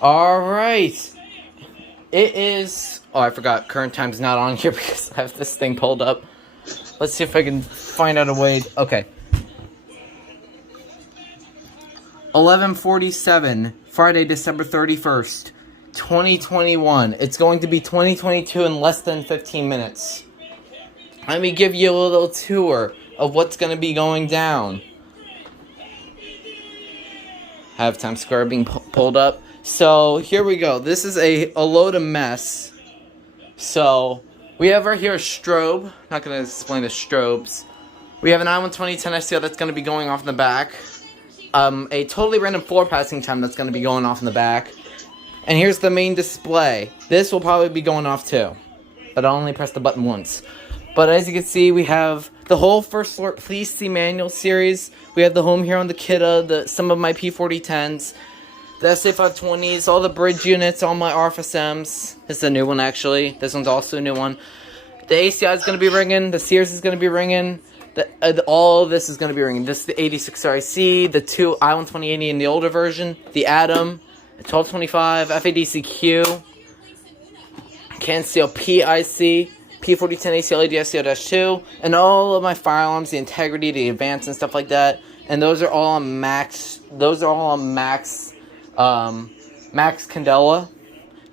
Alright. It is... Oh, I forgot. Current time's not on here because I have this thing pulled up. Let's see if I can find out a way... Okay. 11:47, Friday, December 31st, 2021. It's going to be 2022 in less than 15 minutes. Let me give you a little tour of what's going to be going down. Have Times Square being pulled up. So, here we go. This is a load of mess. So, we have right here a strobe. Not going to explain the strobes. We have an I-120 SEL that's going to be going off in the back. A totally random floor passing time that's going to be going off in the back. And here's the main display. This will probably be going off too. But I'll only press the button once. But as you can see, we have the whole First Floor Police C Manual series. We have the home here on the Kidda, some of my P4010s, the SA520s, all the bridge units, all my RFSMs. This is a new one actually. This one's also a new one. The ACI is going to be ringing. The Sears is going to be ringing. All of this is going to be ringing. This is the 86 RIC, the 2 I-12080 in the older version, the Atom, the 1225, FADCQ, CanSteel PIC, P4010 ACL ADSCO-2, and all of my fire alarms, the Integrity, the Advance, and stuff like that. And those are all on Max. Those are all on Max. Max Candela,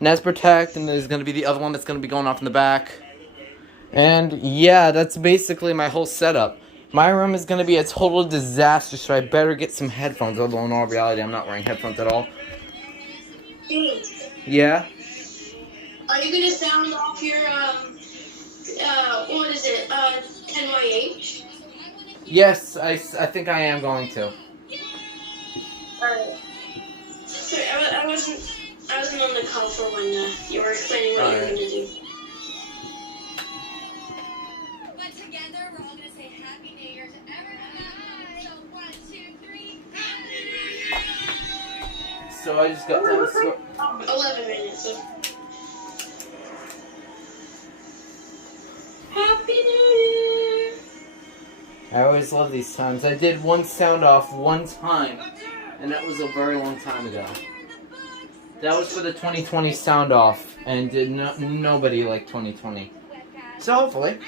Nesprotect, and there's going to be the other one that's going to be going off in the back. And yeah, that's basically my whole setup. My room is going to be a total disaster, so I better get some headphones. Although in all reality, I'm not wearing headphones at all. Yeah. Are you gonna sound off your what is it? 10YH? Yes, I think I am going to. Alright. Sorry, I wasn't on the call for when you were explaining what you were gonna do. But together we're all gonna say Happy New Year to everyone. So 1, 2, 3, Happy New Year! So I just got done. 11 minutes. So. Happy New Year! I always love these times. I did one sound off one time, and that was a very long time ago. That was for the 2020 sound off, and did nobody like 2020. So hopefully. It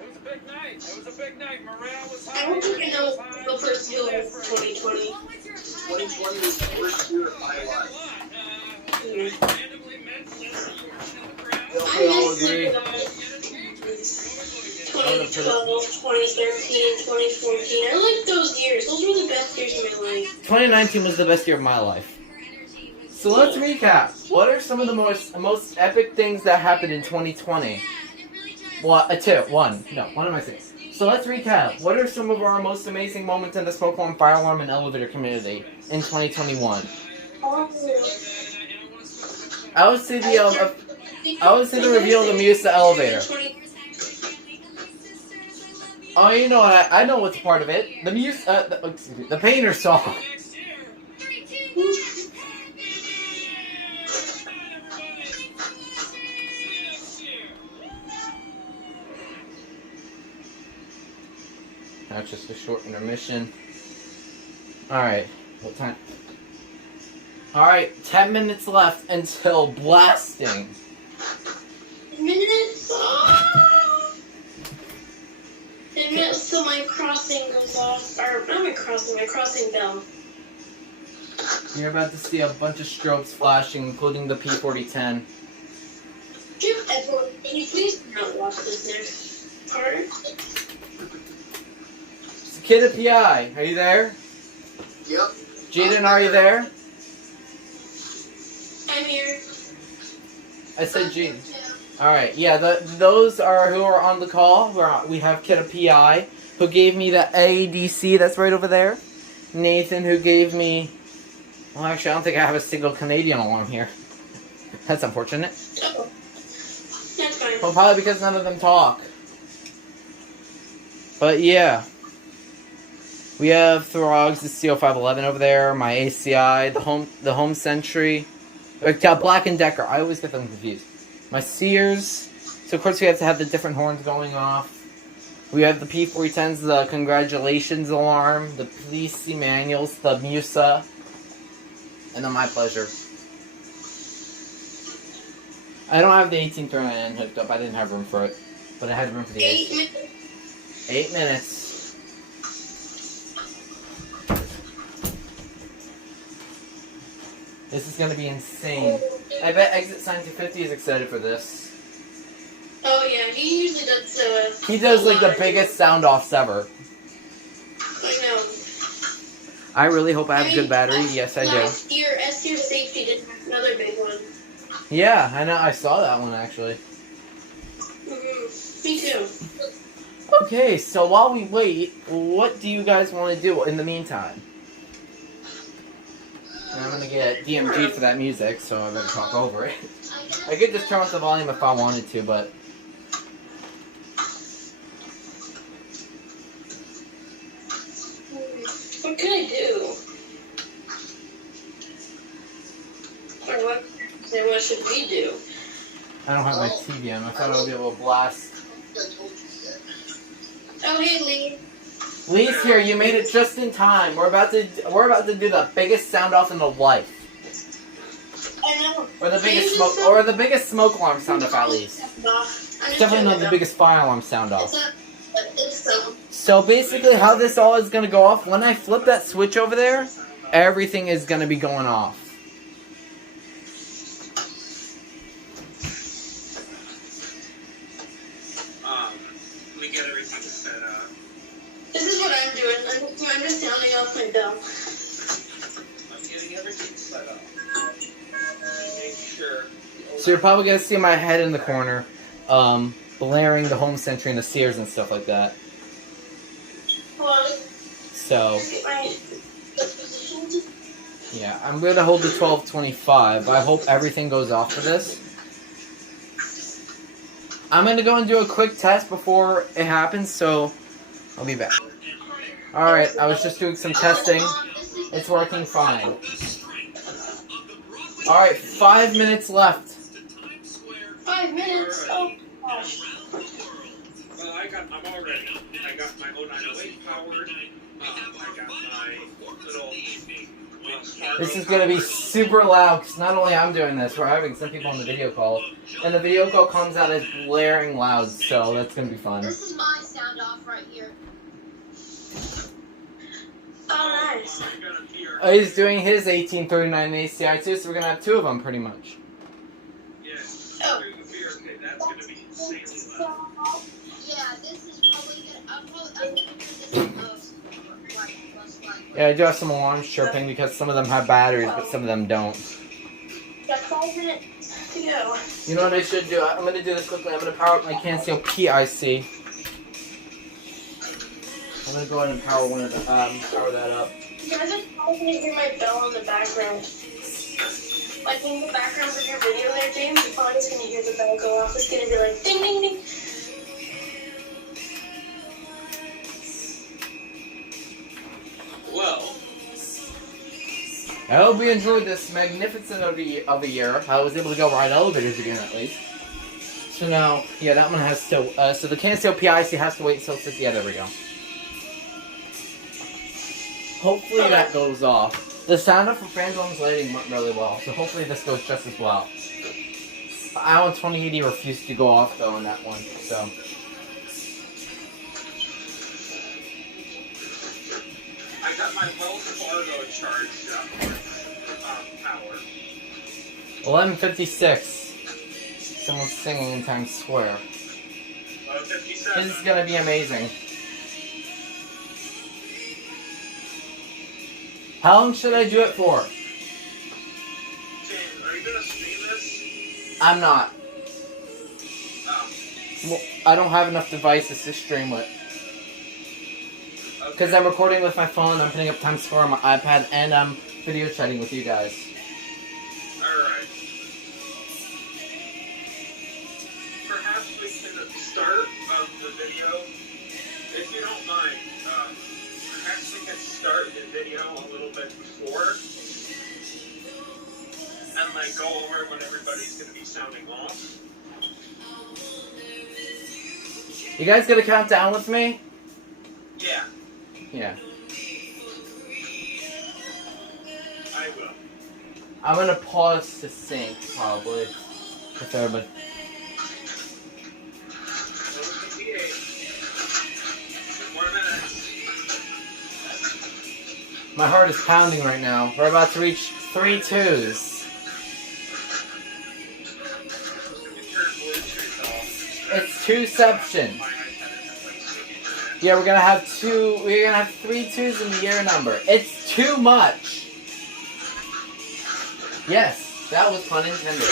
was a big night. It was a big night. Morale was high. I don't think I know the first year of 2020. 2020 was the first year of my life. I missed it. 2012, 2013, 2014. I like those years. Those were the best years of my life. 2019 was the best year of my life. So let's recap. What are some of the most epic things that happened in 2020? Well, one am I saying? So let's recap. What are some of our most amazing moments in the smoke alarm, fire alarm, and elevator community in 2021? I would say the reveal of the Musa elevator. Oh, you know what? I know what's part of it. The the painter song. That's just a short intermission. Alright, what time? Alright, 10 minutes left until blasting. Minutes? 10 minutes till my crossing goes off. Or, not my crossing bell. You're about to see a bunch of strobes flashing, including the P4010. Edward, can you please not watch this next part? Kidda PI, are you there? Yep. Jaden, are you there? I'm here. I said Jaden. Alright, yeah, those are who are on the call. We have Kidda PI, who gave me the ADC that's right over there. Nathan, who gave me... Well, actually, I don't think I have a single Canadian alarm here. That's unfortunate. Oh. That's fine. Well, probably because none of them talk. But yeah. We have Throgs, the CO511 over there, my ACI, the Home Sentry, Black & Decker. I always get them confused. My Sears. So of course we have to have the different horns going off. We have the P4010s, the congratulations alarm, the police manuals, the Musa, and then my pleasure. I don't have the 1839 hooked up. I didn't have room for it. But I had room for the 8 minutes. 8 minutes. This is gonna be insane. I bet Exit Sign 250 is excited for this. Oh yeah, he usually does. He does like a the lot. biggest sound-offs ever. I know. I really hope I have a good battery. Yes, I do. Last year, S-Tier Safety did another big one. Yeah, I know. I saw that one actually. Me too. Okay, so while we wait, what do you guys want to do in the meantime? And I'm gonna get DMG for that music, so I better talk over it. I could just turn up the volume if I wanted to, but What can I do? Or what should we do? I don't have my TV on. I thought I would be able to blast. I told you yet. Oh hey Lee. Lee's here. You made it just in time. We're about to do the biggest sound off in the life, I know. or the biggest smoke alarm sound off at least. Definitely not the biggest fire alarm sound off. So basically, how this all is gonna go off? When I flip that switch over there, everything is gonna be going off. Let me get everything set up. This is what I'm doing. I'm just sounding off my bell. I'm getting everything set up. Make sure. So you're probably gonna see my head in the corner, blaring the home century and the Sears and stuff like that. Hold on. So Get my position. yeah, I'm gonna hold the 1225. I hope everything goes off for this. I'm gonna go and do a quick test before it happens, so I'll be back. Alright, I was just doing some testing. It's working fine. Alright, 5 minutes left. 5 minutes? Oh gosh. Well, I'm all ready. I got my 0908 powered. I got my little This is gonna be super loud, because not only I'm doing this, we're having some people on the video call. And the video call comes out as blaring loud, so that's gonna be fun. This is my sound off right here. Oh nice. He's doing his 1839 ACI too, so we're gonna have two of them pretty much. Yes. Oh. Okay, that's gonna be insanely loud. Yeah, this is probably gonna. I'm gonna hear this the most. Most likely. Yeah, I do have some alarms chirping because some of them have batteries, but some of them don't. Got 5 minutes to go. You know what I should do? I'm gonna do this quickly. I'm gonna power up my Cansio PIC. I'm gonna go ahead and power power that up. You guys are probably gonna hear my bell in the background. Like in the background of your video there, James, you're probably just gonna hear the bell go off. It's gonna be like ding ding ding. Well, I hope you enjoyed this magnificent of a year. I was able to go ride elevators again at least. So now, yeah, that one has to. So the Cansio PIC has to wait until it's. Yeah, there we go. Hopefully that goes off. The sound of Phantom's lighting went really well, so hopefully this goes just as well. Island 2080 refused to go off though on that one, so. I got my Wells Fargo charged up power. 11:56. Someone's singing in Times Square. 57. This is gonna be amazing. How long should I do it for? James, are you gonna stream this? I'm not. Oh. Well, I don't have enough devices to stream with. Because I'm recording with my phone, I'm putting up Times Square on my iPad, and I'm video chatting with you guys. Alright. Perhaps we can start the video, if you don't mind, perhaps we can start the video a little bit before, and like go over when everybody's going to be sounding off. You guys gonna count down with me? Yeah, Yeah. I will. I'm gonna pause to sync, probably. What's everybody? My heart is pounding right now. We're about to reach 3 twos. It's twoception. Yeah, we're gonna have 3 twos in the year number. It's too much. Yes, that was pun intended.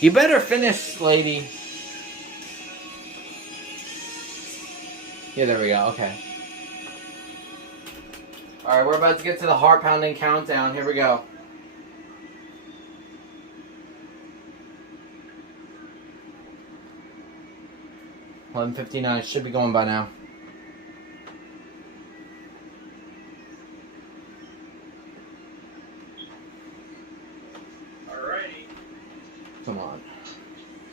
You better finish, lady. Yeah, there we go. Okay. Alright, we're about to get to the heart-pounding countdown. Here we go. $11:59. Should be going by now. Alrighty. Come on.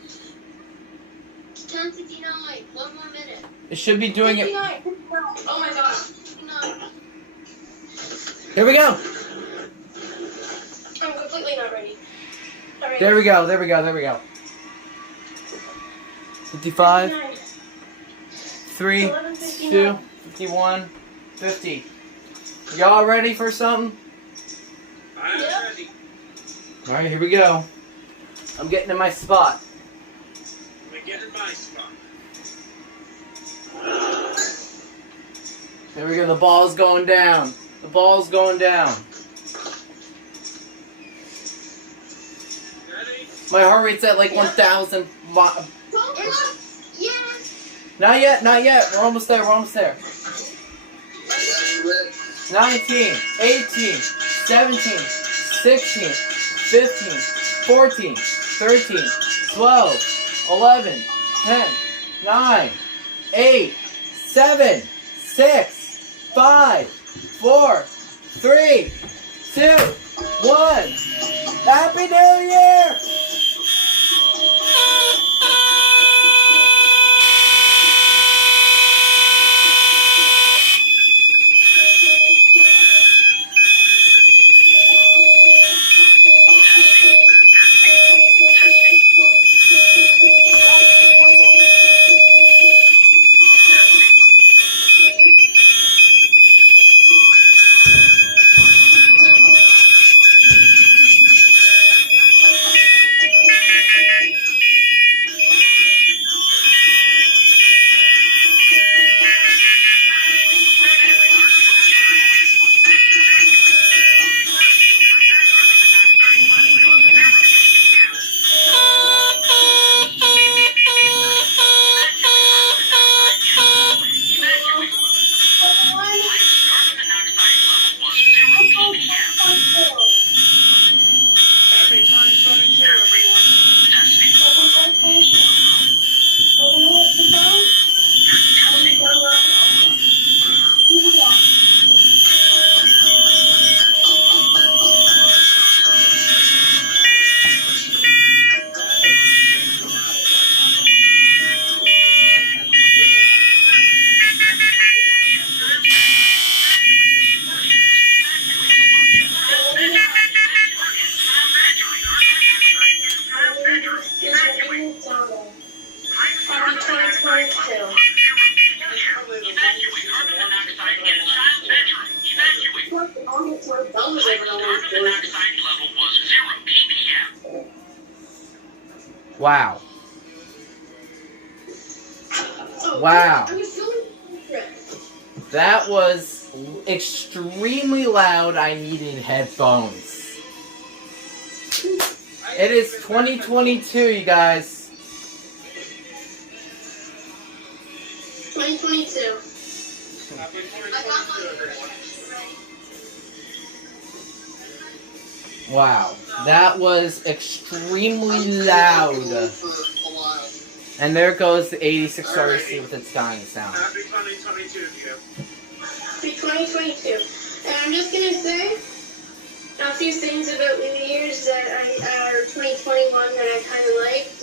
It's 10:59. One more minute. It should be doing it. 59. Oh my gosh. 59. Here we go. I'm completely not ready. Alright. There we go. There we go. There we go. 55. 59. 3, 2, 51, 50. Y'all ready for something? I'm Yep. ready. Alright, here we go. I'm getting in my spot. I'm gonna get in my spot. There we go. The ball's going down. The ball's going down. Ready? My heart rate's at like 1,000. Yes. Not yet, not yet. We're almost there, we're almost there. 19, 18, 17, 16, 15, 14, 13, 12, 11, 10, 9, 8, 7, 6, 5, 4, 3, 2, 1. Happy New Year! Happy 2022, everyone. Wow. Wow. That was extremely loud. I needed headphones. It is 2022, you guys. 2022. Happy 2022, everyone. Wow. That was extremely loud. And there goes the 86 RC with its dying sound. Happy 2022, Jim. Happy 2022. And I'm just gonna say, now few things about New Year's that or 2021 that I kind of liked.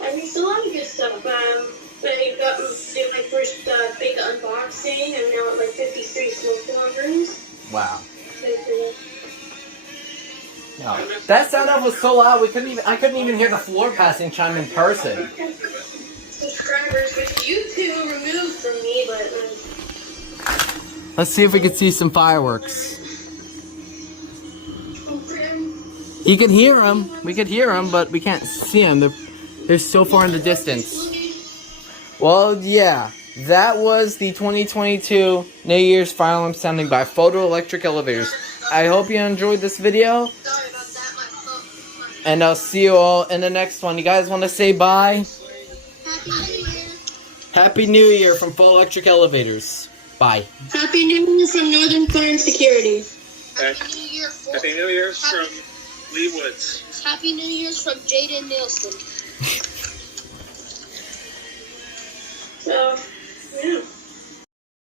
I missed a lot of good stuff. I got to do my first big unboxing. I'm now at like 53 smoke alarms. Wow. No. That sound off was so loud I couldn't even hear the floor passing chime in person. Subscribers, which you two removed from me, but Let's see if we can see some fireworks. You can hear them. We could hear them, but we can't see them. They're so far in the distance. Well, yeah. That was the 2022 New Year's fire alarm sounding by Photoelectric Elevators. I hope you enjoyed this video. sorry about that. My phone. And I'll see you all in the next one. You guys want to say bye? Happy New Year. Happy New Year from Photoelectric Elevators. Bye. Happy New Year from Northern Fire Security. Happy New Year from Lee Woods. Happy New Year's from Jaden Nielsen. So, yeah.